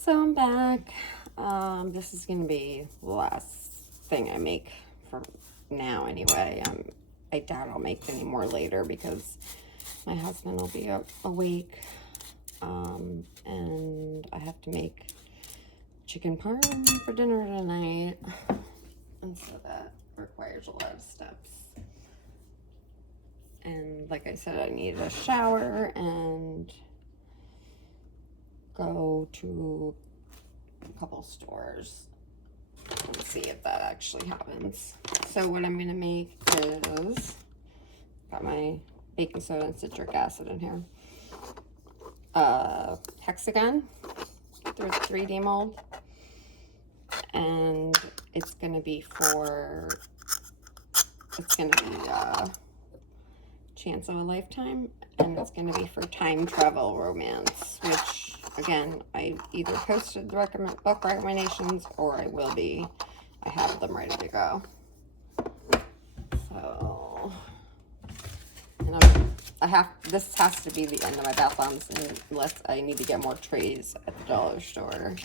So I'm back. This is gonna be the last thing I make for now anyway. I doubt I'll make any more later because my husband will be awake. And I have to make chicken parm for dinner tonight. And so that requires a lot of steps. And like I said, I need a shower and go to a couple stores and see if that actually happens. So what I'm gonna make is, got my baking soda and citric acid in here, hexagon through 3D mold, and it's gonna be Chance of a Lifetime, and it's going to be for time travel romance, which again, I either posted the book recommendations or I will be. I have them ready to go. So, and this has to be the end of my bath bombs unless I need to get more trays at the dollar store.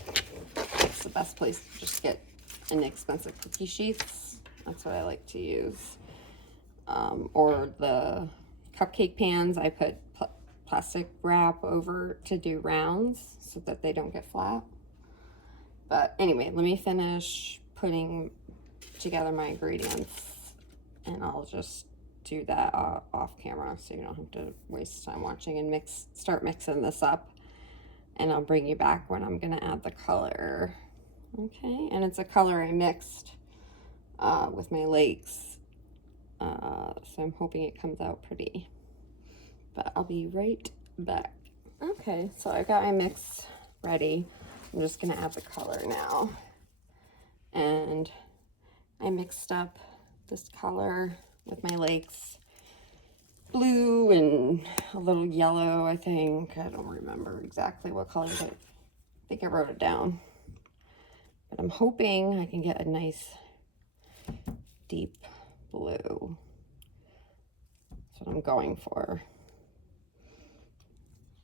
It's the best place to just get inexpensive cookie sheets. That's what I like to use. Or the cupcake pans, I put plastic wrap over to do rounds so that they don't get flat. But anyway, let me finish putting together my ingredients and I'll just do that off camera so you don't have to waste time watching, and start mixing this up, and I'll bring you back when I'm gonna add the color. Okay, and it's a color I mixed with my lakes. So I'm hoping it comes out pretty, but I'll be right back. Okay, so I got my mix ready. I'm just gonna add the color now. And I mixed up this color with my lakes, blue and a little yellow, I think. I don't remember exactly what color, but I think I wrote it down. But I'm hoping I can get a nice deep blue. That's what I'm going for.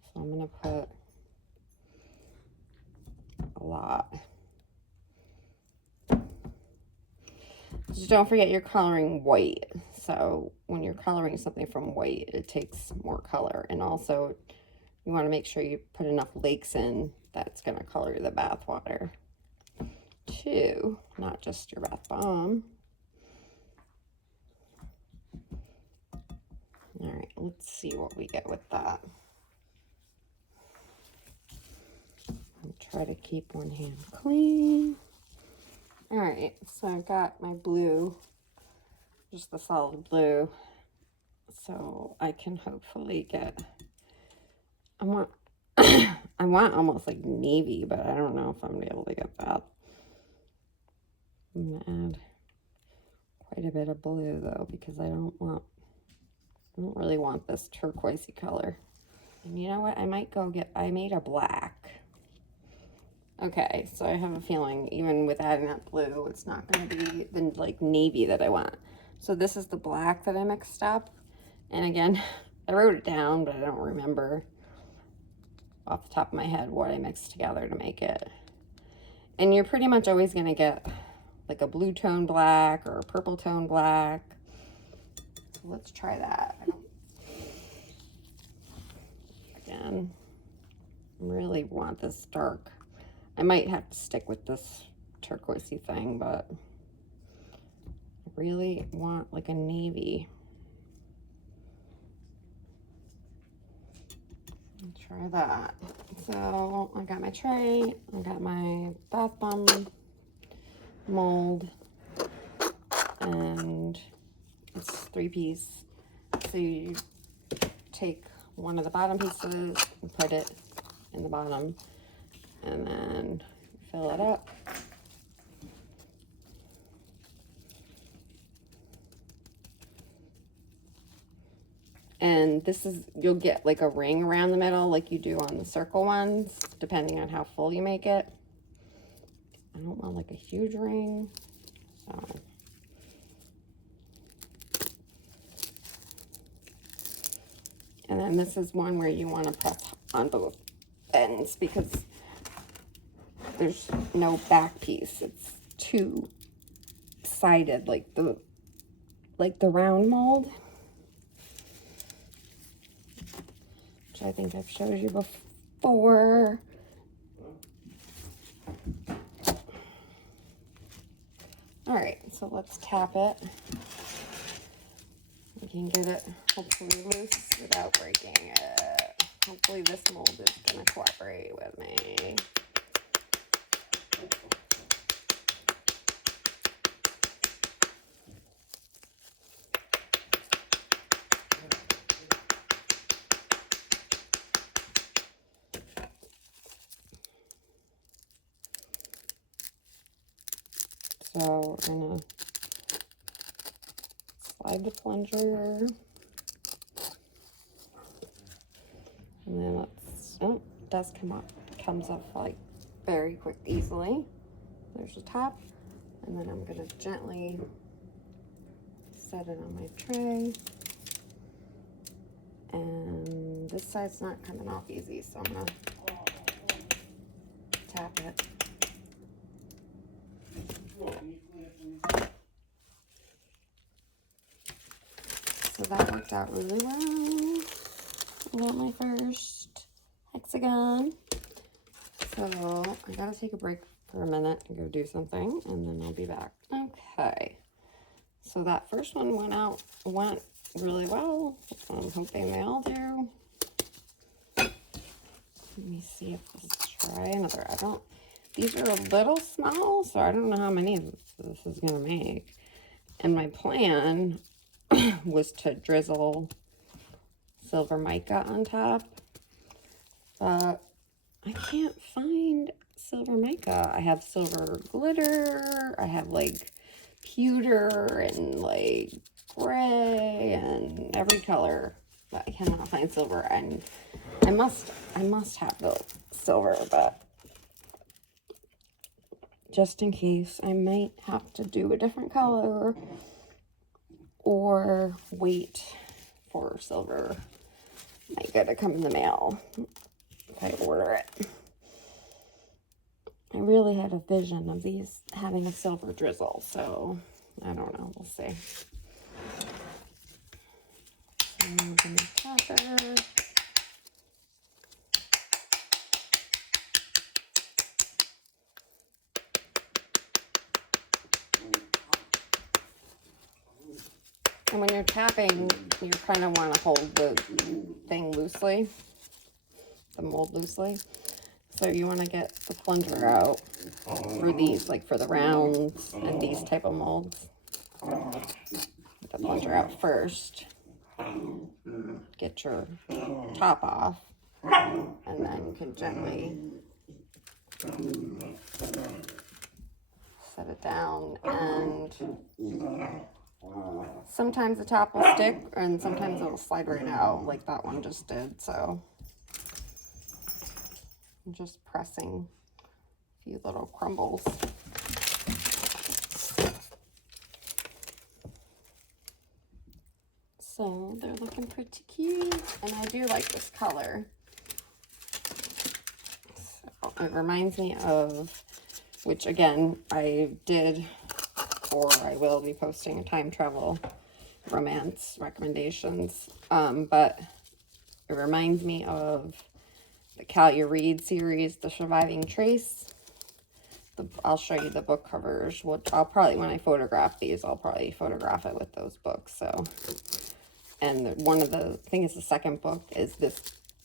So I'm gonna put a lot. Just don't forget you're coloring white. So when you're coloring something from white, it takes more color. And also you want to make sure you put enough lakes in that's gonna color the bath water too, not just your bath bomb. All right, let's see what we get with that. I'll try to keep one hand clean. All right, so I've got my blue, just the solid blue, so I can hopefully get, I want almost like navy, but I don't know if I'm gonna be able to get that. I'm gonna add quite a bit of blue though, because I don't really want this turquoisey color. And you know what? I might go get, I made a black. Okay, so I have a feeling even with adding that blue, it's not going to be the like navy that I want. So this is the black that I mixed up. And again, I wrote it down, but I don't remember off the top of my head what I mixed together to make it. And you're pretty much always going to get like a blue tone black or a purple tone black. So let's try that. Again, I really want this dark. I might have to stick with this turquoisey thing, but I really want like a navy. Let's try that. So I got my tray, I got my bath bomb mold, and it's 3-piece. So you take one of the bottom pieces and put it in the bottom, and then fill it up. And this is, you'll get like a ring around the middle like you do on the circle ones, depending on how full you make it. I don't want like a huge ring, so. And then this is one where you want to press on both ends because there's no back piece. It's two-sided, like the round mold, which I think I've showed you before. All right, so let's tap it. We can get it hopefully loose without breaking it. Hopefully this mold is gonna cooperate with me. So we're gonna slide the plunger, and then let's, oh, it does come up, comes up like very quick, easily. There's the top, and then I'm gonna gently set it on my tray. And this side's not coming off easy, so I'm gonna tap it. So that worked out really well. I got my first hexagon. So I gotta take a break for a minute and go do something, and then I'll be back. Okay. So that first one went really well. I'm hoping they all do. Let me see if try another. These are a little small, so I don't know how many of this is gonna make. And my plan was to drizzle silver mica on top, but I can't find silver mica. I have silver glitter, I have like pewter and like gray and every color, but I cannot find silver. And I must have the silver, but just in case, I might have to do a different color or wait for silver mica to come in the mail if I order it. I really had a vision of these having a silver drizzle, so I don't know, we'll see. So I'm gonna tap it. And when you're tapping, you kind of want to hold the thing loosely, the mold loosely. So you want to get the plunger out for these, like for the rounds and these type of molds. Get the plunger out first. Get your top off. And then you can gently set it down, and sometimes the top will stick and sometimes it'll slide right out like that one just did. So I'm just pressing a few little crumbles. So they're looking pretty cute, and I do like this color. So it reminds me of, which again I did, or I will be posting a time travel romance recommendations, but it reminds me of the Callie Reed series, The Surviving Trace. I'll show you the book covers, which I'll probably, when I photograph these, I'll probably photograph it with those books. So, and one of the things, the second book is this,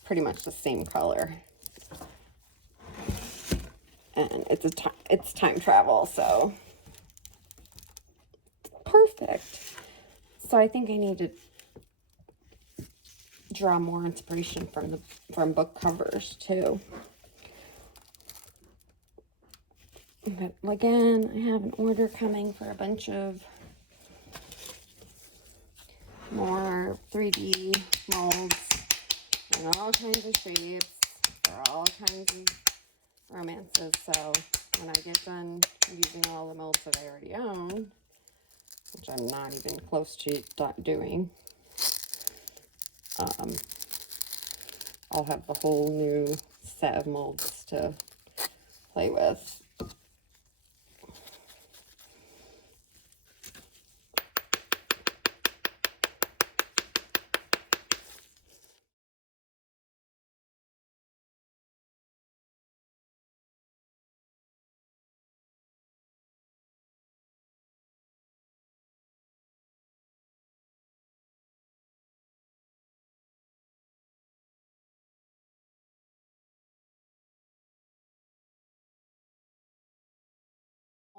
pretty much the same color, and it's time travel, so perfect. So I think I need to draw more inspiration from book covers too. But again, I have an order coming for a bunch of more 3D molds in all kinds of shapes for all kinds of romances. So when I get done using all the molds that I already own, which I'm not even close to doing, I'll have the whole new set of molds to play with.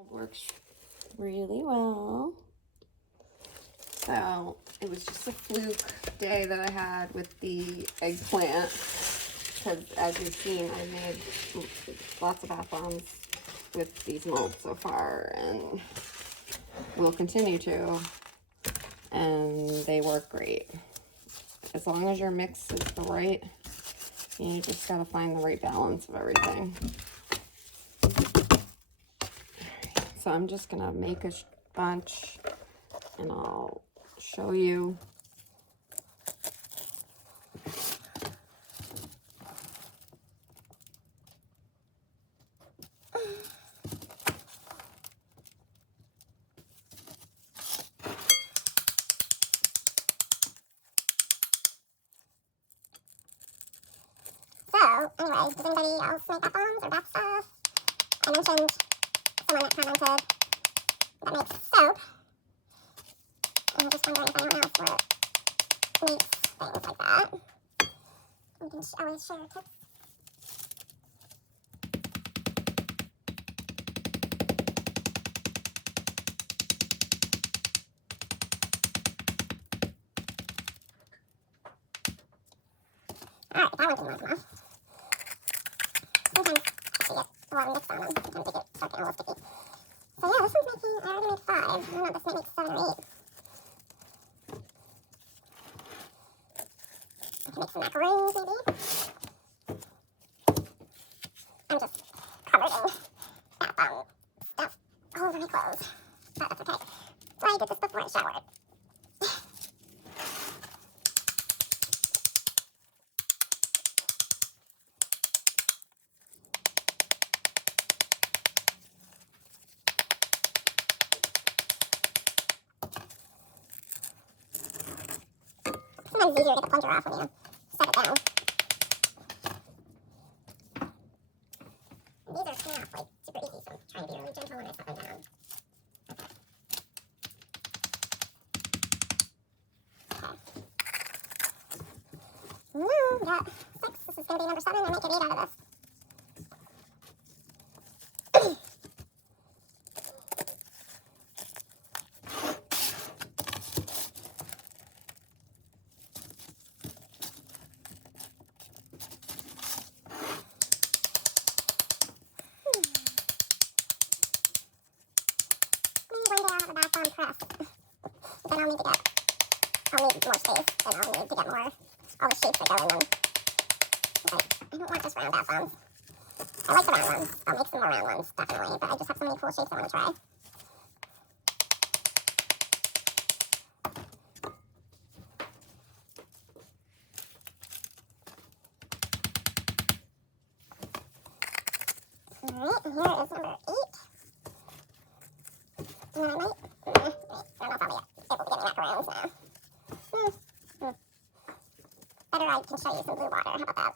Works really well. So it was just a fluke day that I had with the eggplant, because as you've seen, I made lots of bath bombs with these molds so far, and will continue to, and they work great. As long as your mix is the right, you just gotta find the right balance of everything. So I'm just gonna make a bunch and I'll show you. So, anyway, does anybody else make bath bombs or bath stuff? I mentioned someone that commented that makes soap. I'm just wondering if anyone else makes things like that. We can always share tips. Alright, that one didn't want to come off. Sometimes you get a lot of mix on them. Sometimes they start getting a little sticky. So yeah, this one's making, I already made 5. I don't know, this might make 7 or 8. I can make some macaroons maybe. I'm just covered in bath bomb stuff all over my clothes. But that's okay. I did this before I showered. Sometimes it's easier to get the plunger off when you set it down. And these are coming off like super easy, so I'm trying to be really gentle when I set them down. Okay. No, we got 6. This is going to be number 7. I might get 8 out of this. Press. But then I'll need more space, and I'll need to get more, all the shapes that go in them. But I don't want just round bath bombs. I like the round ones. I'll make some more round ones, definitely, but I just have so many cool shapes I want to try. Alright, and here is number 8. And then I might, I don't know if I'll be able to get any macaroons now. Better I can show you some blue water, how about that?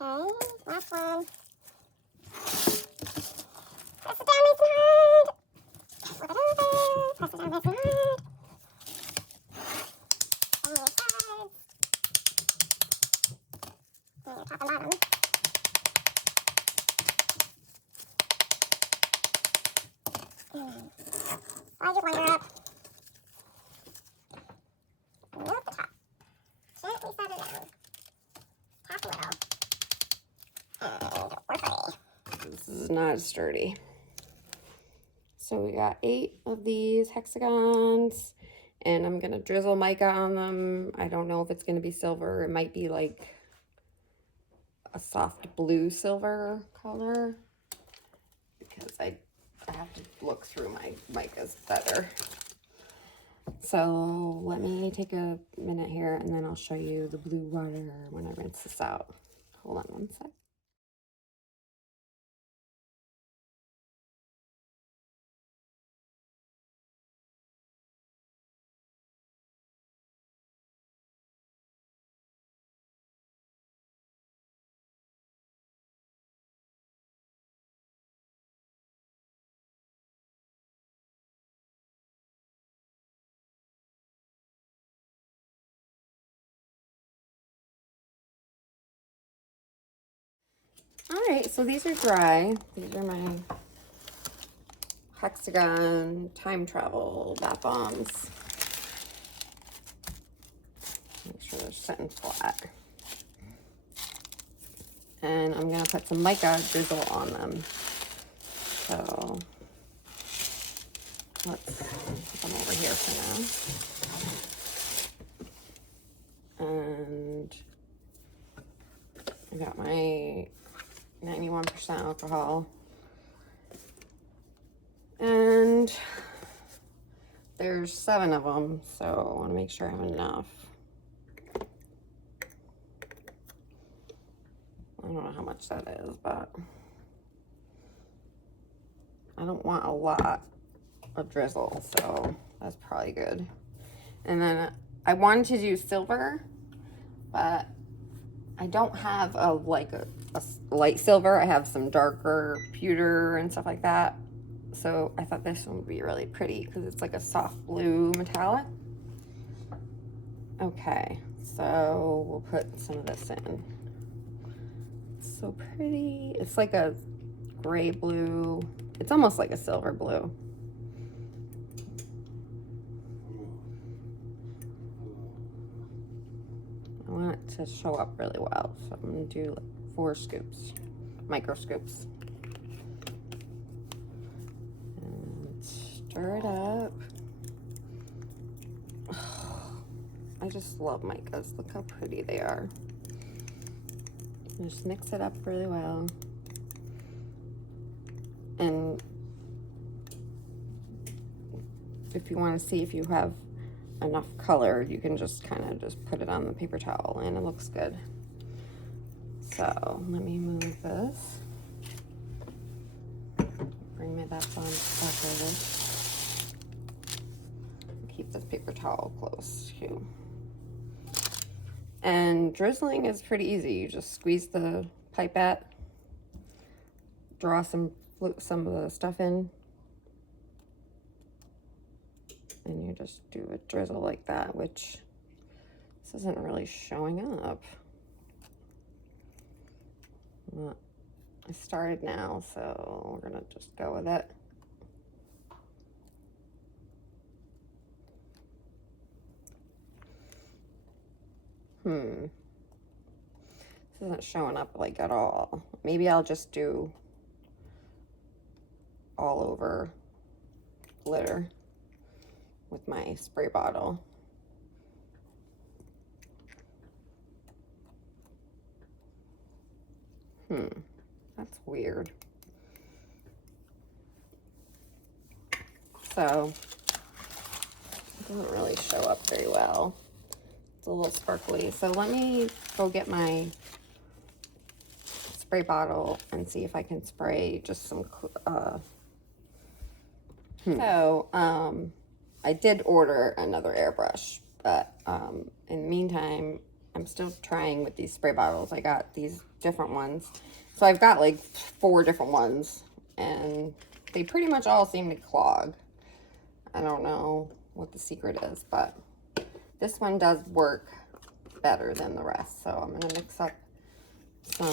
Okay, last one. Press it down nice and hard. Flip it over, press it down nice and hard. And your sides. And your top and bottom. Slide your blender up. And note the top. Gently set it down. Tap a little. And we're ready. This is not sturdy. So we got 8 of these hexagons, and I'm gonna drizzle mica on them. I don't know if it's gonna be silver. It might be like a soft blue silver color, because I have to look through my micas better. So let me take a minute here, and then I'll show you the blue water when I rinse this out. Hold on one sec. All right, so these are dry. These are my hexagon time travel bath bombs. Make sure they're sitting flat. And I'm gonna put some mica drizzle on them. So let's put them over here for now. And I got my 91% alcohol. And there's 7 of them, so I want to make sure I have enough. I don't know how much that is, but I don't want a lot of drizzle, so that's probably good. And then I wanted to do silver, but I don't have a light silver. I have some darker pewter and stuff like that. So I thought this one would be really pretty because it's like a soft blue metallic. Okay, so we'll put some of this in. It's so pretty. It's like a gray blue. It's almost like a silver blue. I want it to show up really well, so I'm going to do like 4 scoops, micro scoops. And stir it up. I just love micas. Look how pretty they are. Just mix it up really well. And if you want to see if you have enough color, you can just kind of just put it on the paper towel and it looks good. So let me move this. Bring my bath bomb back over. Keep this paper towel close too. And drizzling is pretty easy. You just squeeze the pipette, draw some of the stuff in, and you just do a drizzle like that, which this isn't really showing up. Well, I started now, so we're gonna just go with it. This isn't showing up like at all. Maybe I'll just do all over glitter with my spray bottle. That's weird. So it doesn't really show up very well. It's a little sparkly. So let me go get my spray bottle and see if I can spray just some So I did order another airbrush, but in the meantime I'm still trying with these spray bottles. I got these different ones, so I've got like 4 different ones and they pretty much all seem to clog. I don't know what the secret is, but this one does work better than the rest. So I'm gonna mix up some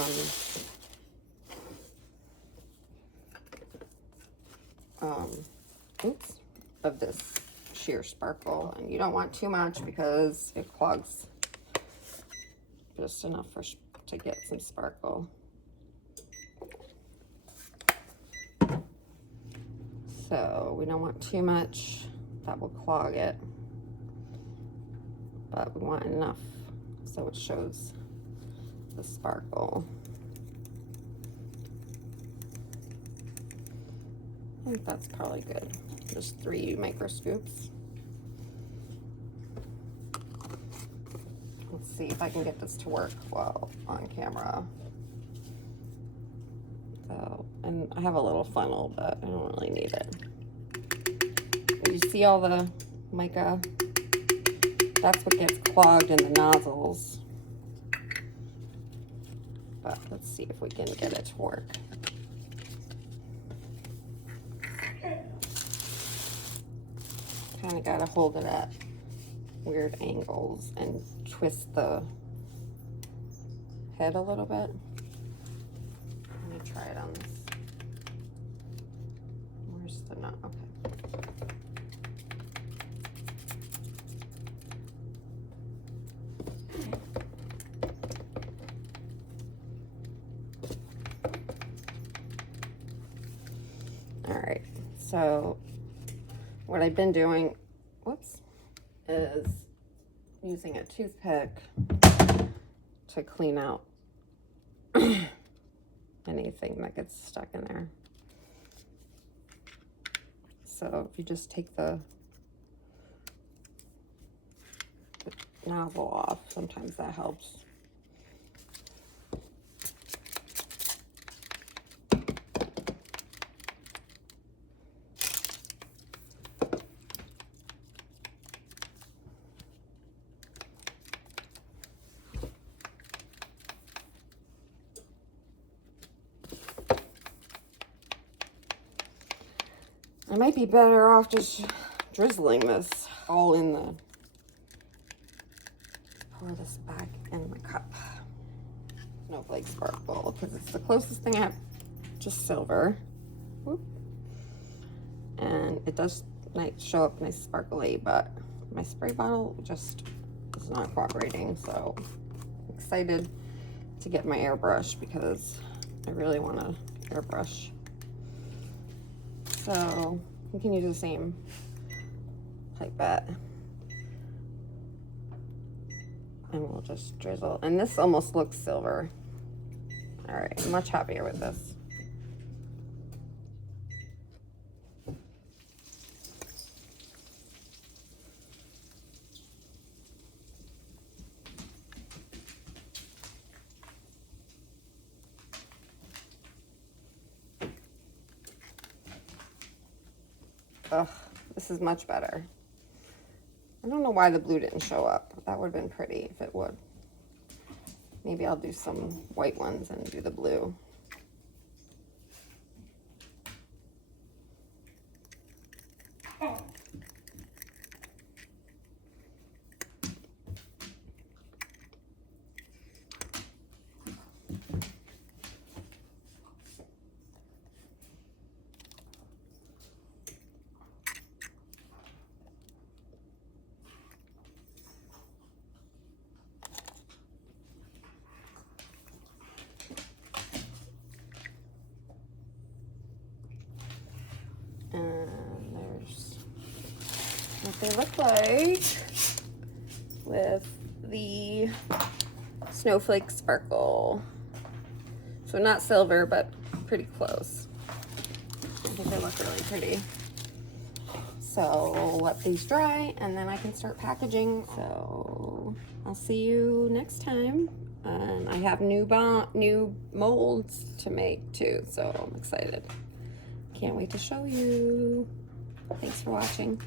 of this sheer sparkle, and you don't want too much because it clogs. Just enough to get some sparkle. So we don't want too much, that will clog it, but we want enough so it shows the sparkle. I think that's probably good. Just 3 micro scoops. Let's see if I can get this to work well on camera. So, and I have a little funnel, but I don't really need it. You see all the mica? That's what gets clogged in the nozzles. But let's see if we can get it to work. Kind of got to hold it at weird angles and twist the head a little bit. try it on this. Where's the nut? Okay. All right, so what I've been doing, whoops, is using a toothpick to clean out anything that gets stuck in there. So if you just take the nozzle off, sometimes that helps. I might be better off just drizzling this all in the, pour this back in my cup. Snowflake sparkle, because it's the closest thing I have to silver. Whoop. And it does show up nice sparkly, but my spray bottle just is not cooperating, so I'm excited to get my airbrush because I really want to airbrush. So you can use the same pipette. And we'll just drizzle. And this almost looks silver. All right, I'm much happier with this. Ugh, this is much better. I don't know why the blue didn't show up. That would have been pretty if it would. Maybe I'll do some white ones and do the blue. And there's what they look like with the snowflake sparkle. So not silver, but pretty close. I think they look really pretty. So let these dry and then I can start packaging. So I'll see you next time. And I have new molds to make too, so I'm excited. Can't wait to show you. Thanks for watching.